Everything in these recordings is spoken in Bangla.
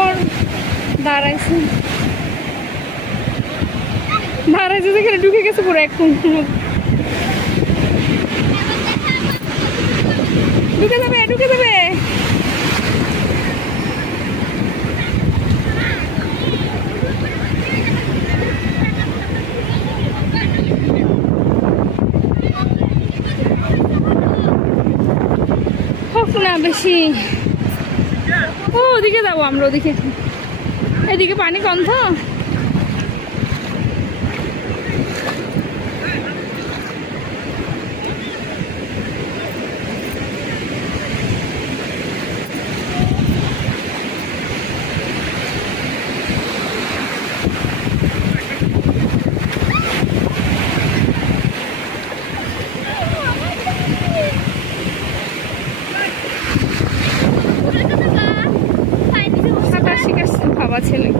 ওর দাঁড়াইছে যেখানে ঢুকে গেছে পুরো এক ঢুকে যাবে হোক না বেশি। ও ওদিকে যাবো আমরা, ওদিকে এদিকে পানি কম তো। বাবা ছেলে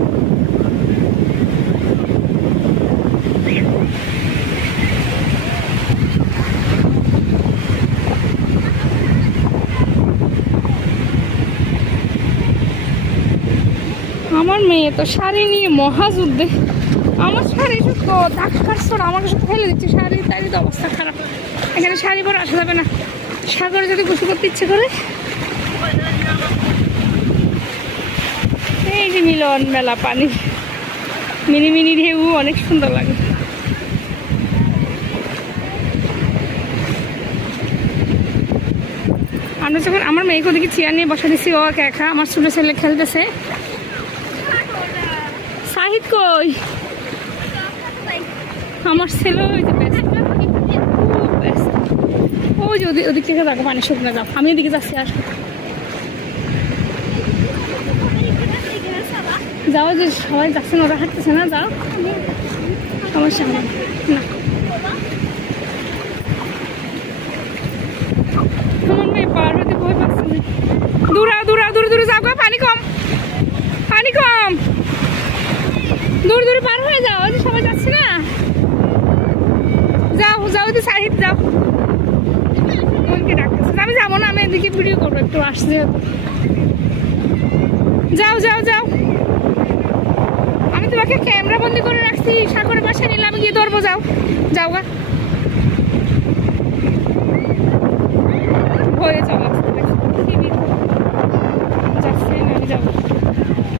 আমার মেয়ে তো শাড়ি নিয়ে মহাযুদ্ধে। আমার শাড়ি তো ডাক্তার সর আমাকে সব ফেলে দিচ্ছে, শাড়ি তাড়ি তো অবস্থা খারাপ। এখানে শাড়ি পরে আসা যাবে না, সাগরে যদি গোসল করতে ইচ্ছে করে। এই যে মিলন মেলা পানি, মিনি মিনি ঢেউ অনেক সুন্দর লাগে। আমরা যখন আমার মেয়েকে ওদিকে চেয়ার নিয়ে বসা দিচ্ছি, ও একা, আমার ছোট ছেলে খেলতেছে। সাহিদ কই? আমার ছেলে ওই যে ব্যস্ত, ওই যে ওদিক থেকে যাবো পানি শুকনো যাও, আমি ওদিকে যাচ্ছি। আর যাও, যে সবাই যাচ্ছেন, ওরা হাঁটতেছে না, যাও সমস্যা নেই না। আমার মেয়ে পার হতে ভয় পাচ্ছে না। দূরে যাও গো, পানি কম দূরে পার হয়ে যাও, ওই যে সবাই যাচ্ছে না। যাও যে সাইড যাও, ডাকতেছে। আমি যাবো না, আমি এদিকে ভিডিও করবো, একটু আসছে। যাও আমি তোমাকে ক্যামেরা বন্দি করে রাখছি, সাগরের পাশে নিলাম, গিয়ে ধরবো। যাও গা, হয়ে চলো যাচ্ছে, আমি যাবো।